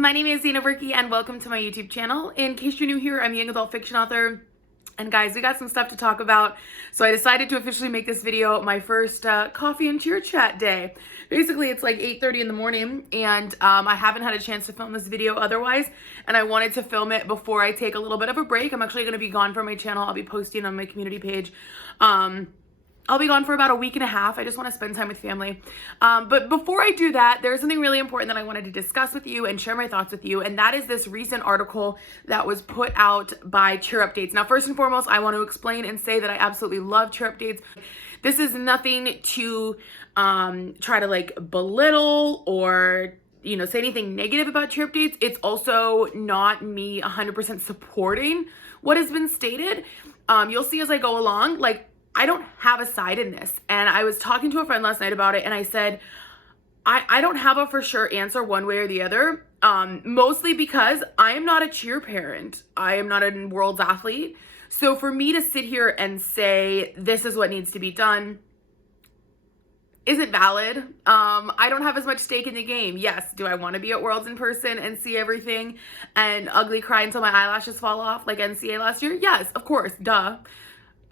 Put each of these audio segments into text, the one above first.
My name is Zena Berkey and welcome to my YouTube channel. In case you're new here, I'm a young adult fiction author. And guys, we got some stuff to talk about. So I decided to officially make this video my first coffee and cheer chat day. Basically, it's like 8:30 in the morning and I haven't had a chance to film this video otherwise. And I wanted to film it before I take a little bit of a break. I'm actually going to be gone from my channel. I'll be posting on my community page. I'll be gone for about a week and a half. I just want to spend time with family. But before I do that, there's something really important that I wanted to discuss with you and share my thoughts with you. And that is this recent article that was put out by Cheer Updates. Now, first and foremost, I want to explain and say that I absolutely love Cheer Updates. This is nothing to try to like belittle or say anything negative about Cheer Updates. It's also not me 100% supporting what has been stated. You'll see as I go along, like, I don't have a side in this. And I was talking to a friend last night about it and I said, I don't have a for sure answer one way or the other. Mostly because I am not a cheer parent. I am not a world's athlete. So for me to sit here and say, this is what needs to be done isn't valid. I don't have as much stake in the game. Yes, do I want to be at Worlds in person and see everything and ugly cry until my eyelashes fall off like NCA last year? Yes, of course, duh.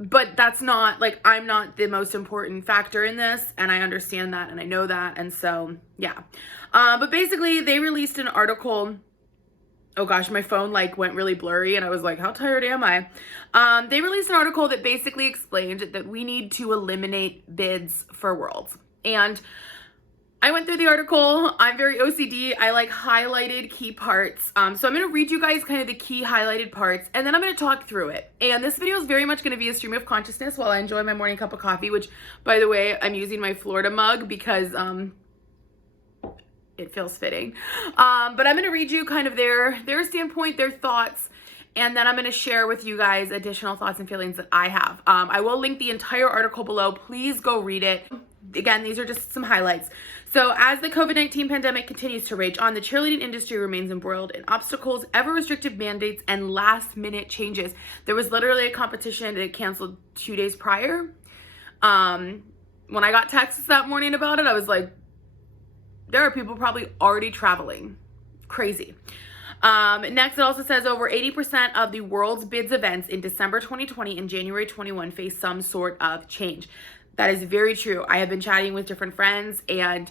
But that's not, like, I'm not the most important factor in this, and I understand that, and I know that, and so, yeah. But basically, they released an article. Oh gosh, my phone, like, went really blurry, and I was like, how tired am I? They released an article that basically explained that we need to eliminate bids for Worlds. And I went through the article. I'm very OCD. I like highlighted key parts. So I'm going to read you guys kind of the key highlighted parts and then I'm going to talk through it. And this video is very much going to be a stream of consciousness while I enjoy my morning cup of coffee, which by the way, I'm using my Florida mug because it feels fitting. But I'm going to read you kind of their standpoint, their thoughts, and then I'm going to share with you guys additional thoughts and feelings that I have. I will link the entire article below. Please go read it. Again, these are just some highlights. So as the COVID-19 pandemic continues to rage on, the cheerleading industry remains embroiled in obstacles, ever-restrictive mandates, and last-minute changes. There was literally a competition that canceled 2 days prior. When I got texts that morning about it, I was like, there are people probably already traveling. Crazy. Next, it also says over 80% of the world's bids events in December 2020 and January 21 face some sort of change. That is very true. I have been chatting with different friends and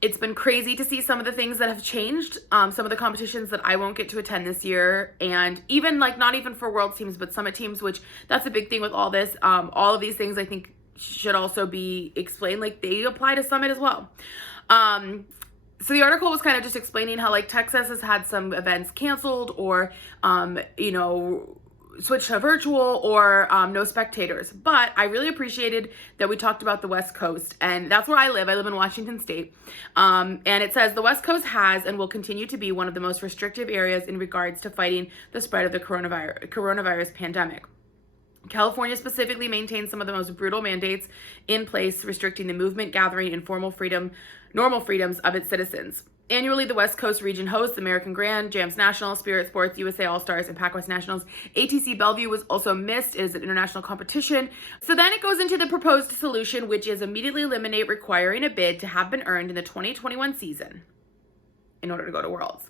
it's been crazy to see some of the things that have changed. Some of the competitions that I won't get to attend this year, and even like not even for world teams, but summit teams, which that's a big thing with all this. All of these things I think should also be explained, like they apply to summit as well. So the article was kind of just explaining how like Texas has had some events canceled or, switch to virtual or no spectators. But I really appreciated that we talked about the West Coast, and that's where I live. I live in Washington State. And it says the West Coast has and will continue to be one of the most restrictive areas in regards to fighting the spread of the coronavirus pandemic. California specifically maintains some of the most brutal mandates in place, restricting the movement, gathering, and normal freedoms of its citizens. Annually, the West Coast region hosts American Grand, Jams National, Spirit Sports, USA All-Stars, and PacWest Nationals. ATC Bellevue was also missed. It is an international competition. So then it goes into the proposed solution, which is immediately eliminate requiring a bid to have been earned in the 2021 season in order to go to Worlds.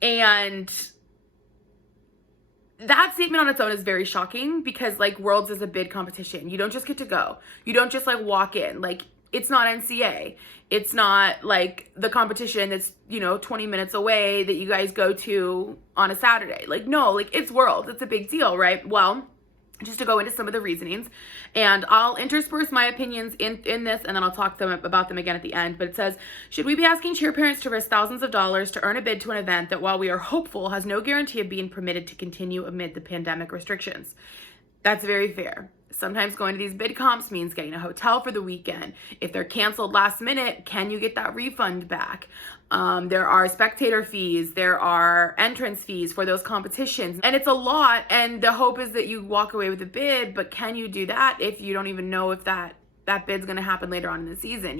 And that statement on its own is very shocking because like Worlds is a bid competition. You don't just get to go. You don't just like walk in. Like, it's not NCA. It's not like the competition that's, 20 minutes away that you guys go to on a Saturday. Like, no, like it's Worlds. It's a big deal, right? Well, just to go into some of the reasonings, and I'll intersperse my opinions in this, and then I'll talk about them again at the end. But it says, should we be asking cheer parents to risk thousands of dollars to earn a bid to an event that, while we are hopeful, has no guarantee of being permitted to continue amid the pandemic restrictions? That's very fair. Sometimes going to these bid comps means getting a hotel for the weekend. If they're canceled last minute, can you get that refund back? There are spectator fees. There are entrance fees for those competitions. And it's a lot. And the hope is that you walk away with a bid. But can you do that if you don't even know if that bid's going to happen later on in the season,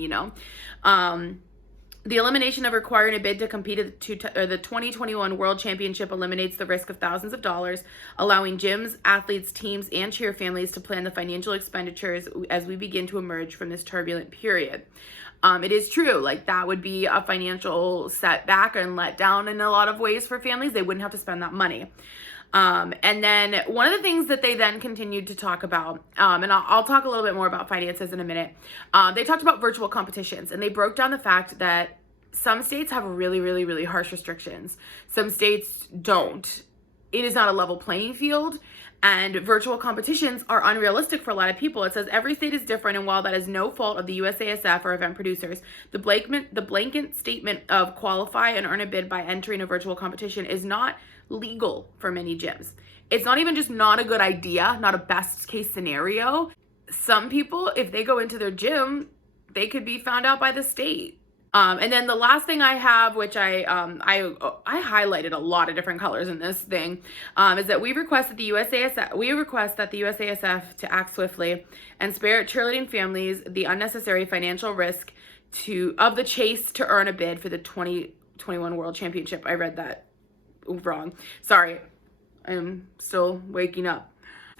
The elimination of requiring a bid to compete at the 2021 World Championship eliminates the risk of thousands of dollars, allowing gyms, athletes, teams, and cheer families to plan the financial expenditures as we begin to emerge from this turbulent period. It is true, like that would be a financial setback and letdown in a lot of ways for families. They wouldn't have to spend that money. And then one of the things that they then continued to talk about, and I'll talk a little bit more about finances in a minute. They talked about virtual competitions, and they broke down the fact that some states have really, really, really harsh restrictions. Some states don't. It is not a level playing field, and virtual competitions are unrealistic for a lot of people. It says every state is different, and while that is no fault of the USASF or event producers, the blanket statement of qualify and earn a bid by entering a virtual competition is not legal for many gyms. It's not even just not a good idea, not a best case scenario. Some people, if they go into their gym, they could be found out by the state. And then the last thing I have, which I highlighted a lot of different colors in this thing, is that we request that the USASF to act swiftly and spare cheerleading families the unnecessary financial risk of the chase to earn a bid for the 2021 World Championship. I read that wrong. Sorry, I'm still waking up.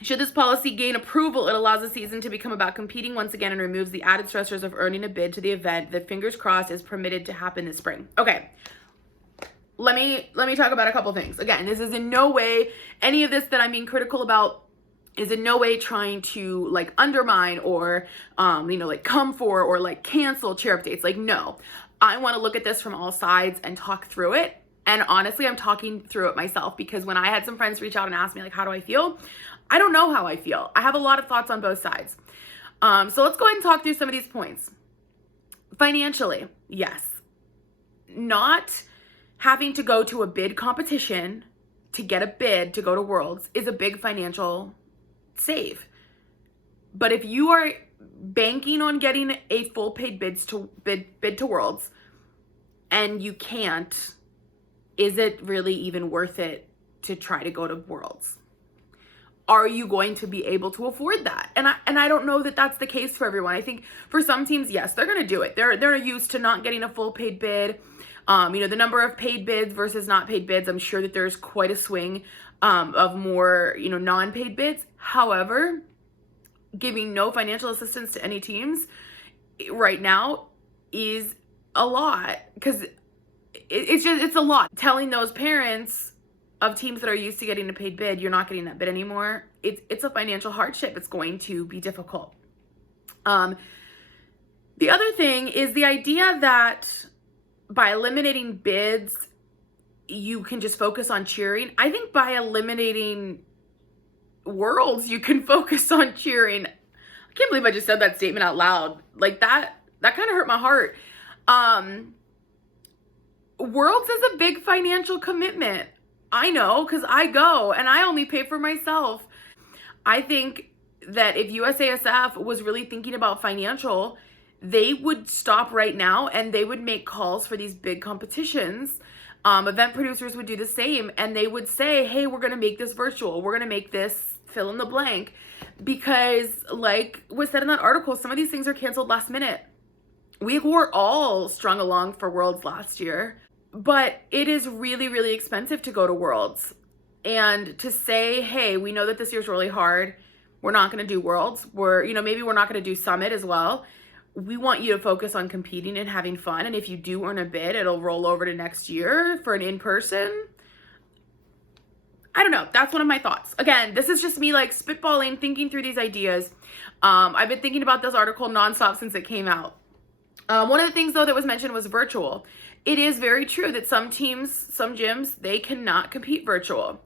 Should this policy gain approval, it allows the season to become about competing once again and removes the added stressors of earning a bid to the event that, fingers crossed, is permitted to happen this spring. Okay, let me talk about a couple things. Again, this is in no way, any of this that I'm being critical about is in no way trying to like undermine or like come for or like cancel cheer updates. Like, no, I want to look at this from all sides and talk through it. And honestly, I'm talking through it myself, because when I had some friends reach out and ask me like, how do I feel? I don't know how I feel. I have a lot of thoughts on both sides. So let's go ahead and talk through some of these points. Financially, yes. Not having to go to a bid competition to get a bid to go to Worlds is a big financial save. But if you are banking on getting a full paid bid to Worlds and you can't, is it really even worth it to try to go to Worlds? Are you going to be able to afford that? And I don't know that that's the case for everyone. I think for some teams, yes, they're going to do it. They're used to not getting a full paid bid. The number of paid bids versus not paid bids, I'm sure that there's quite a swing of more, non-paid bids. However, giving no financial assistance to any teams right now is a lot, because it's a lot. Telling those parents of teams that are used to getting a paid bid, you're not getting that bid anymore. It's a financial hardship. It's going to be difficult. The other thing is the idea that by eliminating bids, you can just focus on cheering. I think by eliminating Worlds, you can focus on cheering. I can't believe I just said that statement out loud. Like that kind of hurt my heart. Worlds is a big financial commitment. I know, because I go and I only pay for myself. I think that if USASF was really thinking about financial, they would stop right now and they would make calls for these big competitions. Event producers would do the same, and they would say, hey, we're going to make this virtual. We're going to make this fill in the blank. Because like was said in that article, some of these things are canceled last minute. We were all strung along for Worlds last year. But it is really, really expensive to go to Worlds. And to say, hey, we know that this year's really hard. We're not going to do Worlds. Maybe we're not going to do Summit as well. We want you to focus on competing and having fun. And if you do earn a bid, it'll roll over to next year for an in-person. I don't know. That's one of my thoughts. Again, this is just me like spitballing, thinking through these ideas. I've been thinking about this article nonstop since it came out. One of the things, though, that was mentioned was virtual. It is very true that some teams, some gyms, they cannot compete virtual.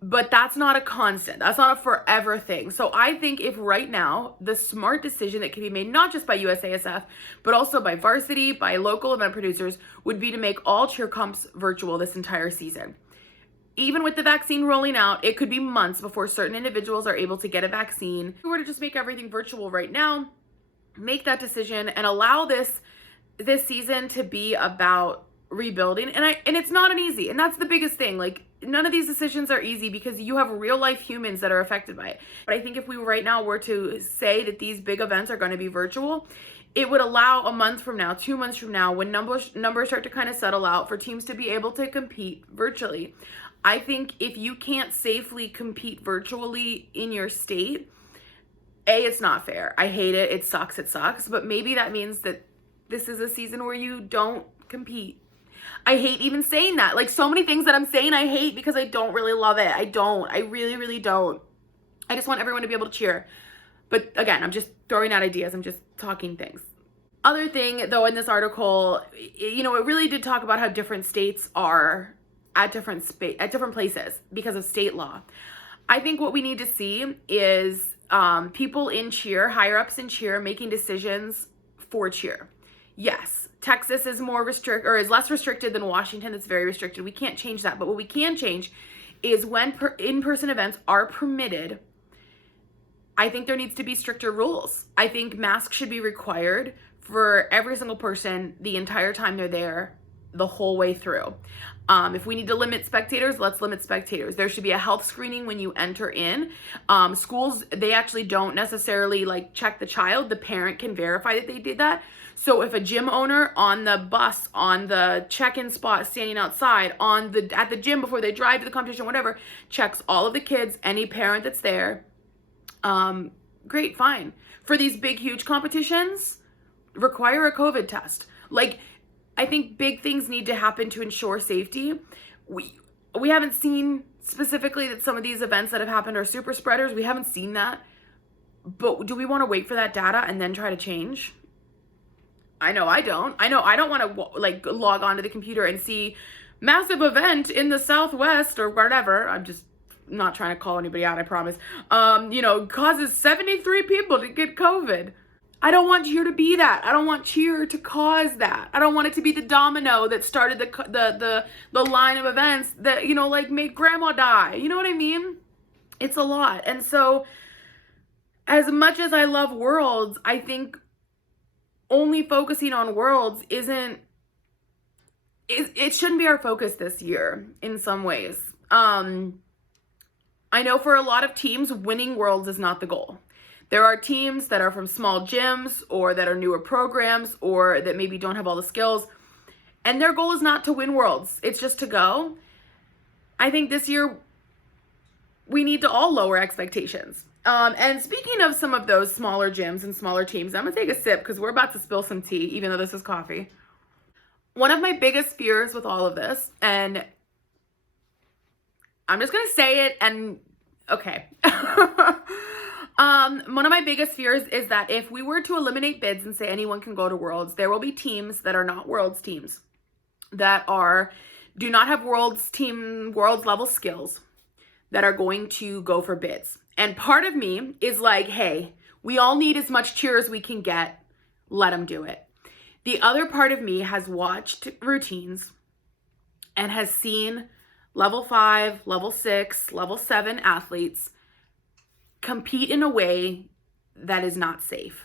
But that's not a constant. That's not a forever thing. So I think if right now, the smart decision that can be made, not just by USASF, but also by varsity, by local event producers, would be to make all cheer comps virtual this entire season. Even with the vaccine rolling out, it could be months before certain individuals are able to get a vaccine. If we were to just make everything virtual right now, make that decision and allow this season to be about rebuilding. And it's not an easy, and that's the biggest thing. Like, none of these decisions are easy because you have real life humans that are affected by it. But I think if we right now were to say that these big events are going to be virtual, it would allow a month from now, 2 months from now, when numbers start to kind of settle out, for teams to be able to compete virtually. I think if you can't safely compete virtually in your state, it's not fair. I hate it. It sucks. But maybe that means that this is a season where you don't compete. I hate even saying that. Like, so many things that I'm saying I hate because I don't really love it. I really, really don't. I just want everyone to be able to cheer. But again, I'm just throwing out ideas. I'm just talking things. Other thing, though, in this article, it really did talk about how different states are at different places because of state law. I think what we need to see is people in cheer, higher ups in cheer, making decisions for cheer. Yes, Texas is is less restricted than Washington. It's very restricted. We can't change that. But what we can change is when in-person events are permitted, I think there needs to be stricter rules. I think masks should be required for every single person the entire time they're there, the whole way through. If we need to limit spectators, let's limit spectators. There should be a health screening when you enter in. Schools, they actually don't necessarily like check the child. The parent can verify that they did that. So if a gym owner on the bus, on the check-in spot, standing outside, at the gym before they drive to the competition, whatever, checks all of the kids, any parent that's there, great, fine. For these big, huge competitions, require a COVID test. Like, I think big things need to happen to ensure safety. We haven't seen specifically that some of these events that have happened are super spreaders. We haven't seen that. But do we want to wait for that data and then try to change? I know I don't. I don't want to like log onto the computer and see massive event in the Southwest or whatever. I'm just not trying to call anybody out, I promise. Causes 73 people to get COVID. I don't want cheer to be that. I don't want cheer to cause that. I don't want it to be the domino that started the line of events that, like made grandma die. You know what I mean? It's a lot. And so as much as I love Worlds, I think only focusing on Worlds it shouldn't be our focus this year in some ways. I know for a lot of teams, winning Worlds is not the goal. There are teams that are from small gyms or that are newer programs or that maybe don't have all the skills, and their goal is not to win Worlds. It's just to go. I think this year we need to all lower expectations. And speaking of some of those smaller gyms and smaller teams, I'm going to take a sip because we're about to spill some tea, even though this is coffee. One of my biggest fears with all of this, and I'm just going to say it and okay. One of my biggest fears is that if we were to eliminate bids and say anyone can go to Worlds, there will be teams that are not Worlds teams that do not have Worlds level skills that are going to go for bids. And part of me is like, hey, we all need as much cheer as we can get. Let them do it. The other part of me has watched routines and has seen level 5, level 6, level 7 athletes compete in a way that is not safe.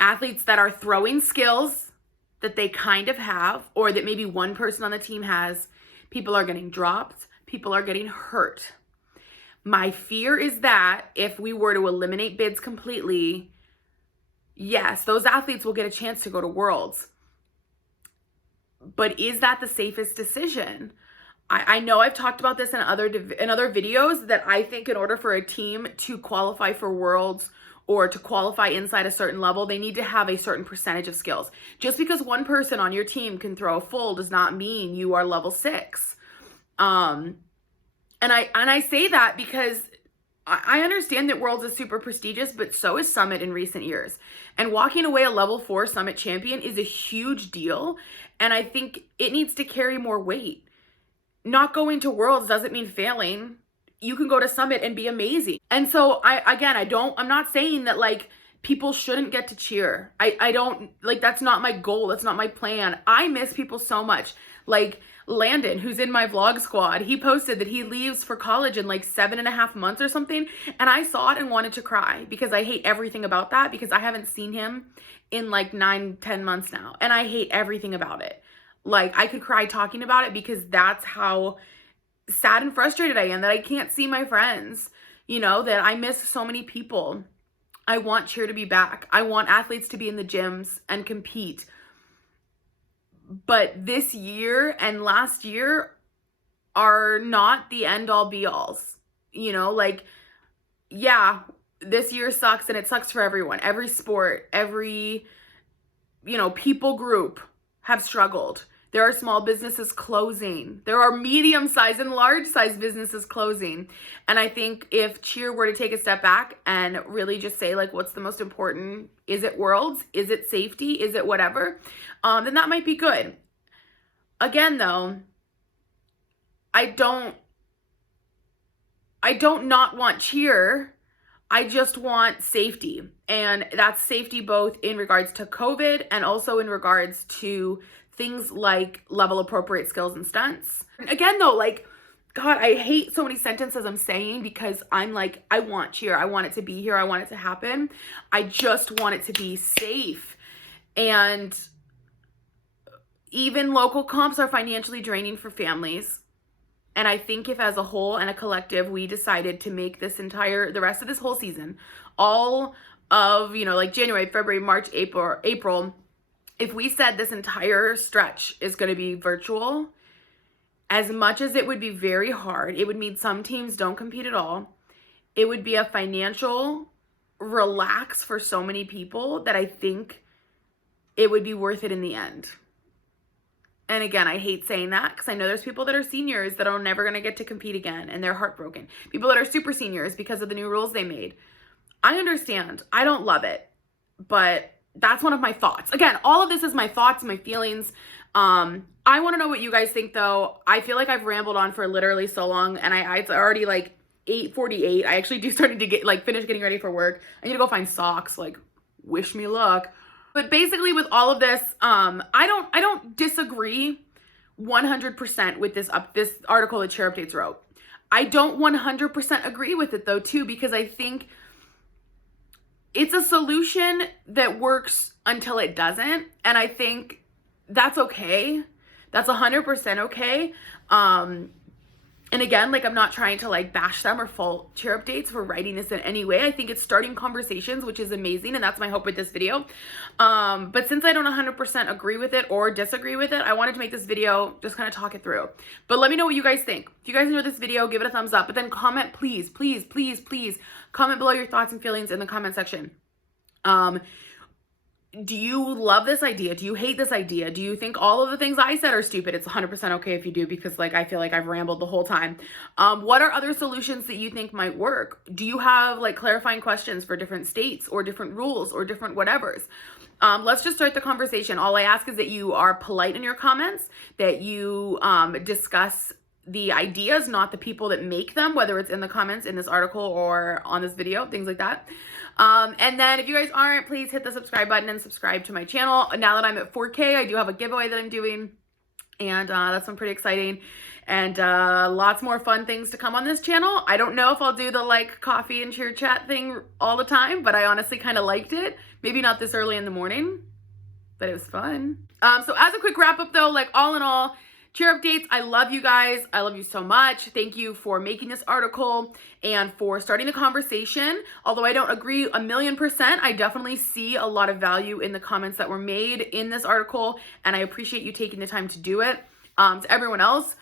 Athletes that are throwing skills that they kind of have, or that maybe one person on the team has, people are getting dropped, people are getting hurt. My fear is that if we were to eliminate bids completely, yes, those athletes will get a chance to go to Worlds. But is that the safest decision? I know I've talked about this in other videos that I think in order for a team to qualify for Worlds or to qualify inside a certain level, they need to have a certain percentage of skills. Just because one person on your team can throw a full does not mean you are level 6. And I say that because I understand that Worlds is super prestigious, but so is Summit in recent years. And walking away a level 4 Summit champion is a huge deal. And I think it needs to carry more weight. Not going to Worlds doesn't mean failing. You can go to Summit and be amazing. And so I'm not saying that like people shouldn't get to cheer. I don't, like, that's not my goal. That's not my plan. I miss people so much. Like Landon, who's in my vlog squad, he posted that he leaves for college in like 7.5 months or something. And I saw it and wanted to cry because I hate everything about that because I haven't seen him in like 9-10 months now. And I hate everything about it. Like, I could cry talking about it because that's how sad and frustrated I am that I can't see my friends, that I miss so many people. I want cheer to be back. I want athletes to be in the gyms and compete. But this year and last year are not the end all be alls. Yeah, this year sucks and it sucks for everyone. Every sport, every people group have struggled. There are small businesses closing. There are medium-sized and large-sized businesses closing. And I think if cheer were to take a step back and really just say, like, what's the most important? Is it worlds? Is it safety? Is it whatever? Then that might be good. Again, though, I don't not want cheer. I just want safety. And that's safety both in regards to COVID and also in regards to things like level appropriate skills and stunts. Again, though, like, God, I hate so many sentences I'm saying because I'm like, I want cheer. I want it to be here. I want it to happen. I just want it to be safe. And even local comps are financially draining for families. And I think if as a whole and a collective, we decided to make the rest of this whole season, all of, like January, February, March, April, if we said this entire stretch is going to be virtual, as much as it would be very hard, it would mean some teams don't compete at all. It would be a financial relax for so many people that I think it would be worth it in the end. And again, I hate saying that because I know there's people that are seniors that are never going to get to compete again and they're heartbroken. People that are super seniors because of the new rules they made. I understand. I don't love it, but that's one of my thoughts. Again, all of this is my thoughts, my feelings. I want to know what you guys think, though. I feel like I've rambled on for literally so long, and it's already like 8:48. I actually do starting to finish getting ready for work. I need to go find socks. Like, wish me luck. But basically, with all of this, I don't disagree 100% with this article that Chair Updates wrote. I don't 100% agree with it, though, too, because I think it's a solution that works until it doesn't. And I think that's okay. That's 100% okay. And again, like, I'm not trying to like bash them or fault Chair Updates for writing this in any way. I think it's starting conversations, which is amazing. And that's my hope with this video. But since I don't 100% agree with it or disagree with it, I wanted to make this video, just kind of talk it through. But let me know what you guys think. If you guys enjoyed this video, give it a thumbs up, but then comment, please, please, please, please comment below your thoughts and feelings in the comment section. Do you love this idea? Do you hate this idea? Do you think all of the things I said are stupid? It's 100% okay if you do, because like I feel like I've rambled the whole time. What are other solutions that you think might work? Do you have like clarifying questions for different states or different rules or different whatevers? Let's just start the conversation. All I ask is that you are polite in your comments, that you discuss the ideas, not the people that make them, whether it's in the comments in this article or on this video, things like that. And then if you guys aren't, please hit the subscribe button and subscribe to my channel. Now that I'm at 4K, I do have a giveaway that I'm doing, and that's been pretty exciting. And lots more fun things to come on this channel. I don't know if I'll do the like coffee and cheer chat thing all the time, but I honestly kind of liked it. Maybe not this early in the morning, but it was fun. So as a quick wrap up though, like all in all, Chair Updates, I love you guys. I love you so much. Thank you for making this article and for starting the conversation. Although I don't agree 1,000,000%, I definitely see a lot of value in the comments that were made in this article, and I appreciate you taking the time to do it. To everyone else,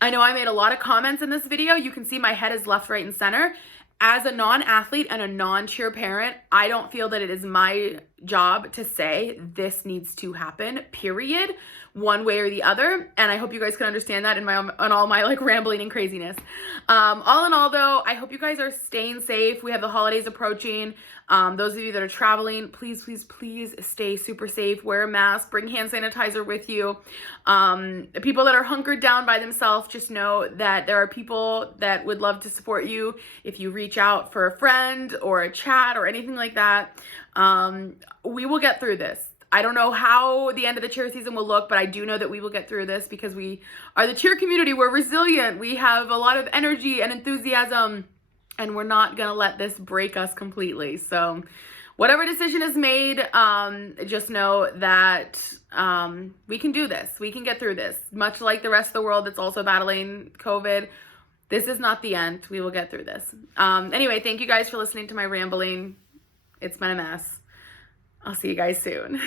I know I made a lot of comments in this video. You can see my head is left, right, and center. As a non-athlete and a non-cheer parent, I don't feel that it is my job to say this needs to happen, period, one way or the other. And I hope you guys can understand that in all my like rambling and craziness. All in all though, I hope you guys are staying safe. We have the holidays approaching. Those of you that are traveling, please, please, please stay super safe. Wear a mask, bring hand sanitizer with you. The people that are hunkered down by themselves, just know that there are people that would love to support you if you reach out for a friend or a chat or anything like that. We will get through this. I don't know how the end of the cheer season will look, but I do know that we will get through this because we are the cheer community. We're resilient. We have a lot of energy and enthusiasm, and we're not going to let this break us completely. So whatever decision is made, just know that we can do this. We can get through this. Much like the rest of the world that's also battling COVID, this is not the end. We will get through this. Anyway, thank you guys for listening to my rambling. It's been a mess. I'll see you guys soon.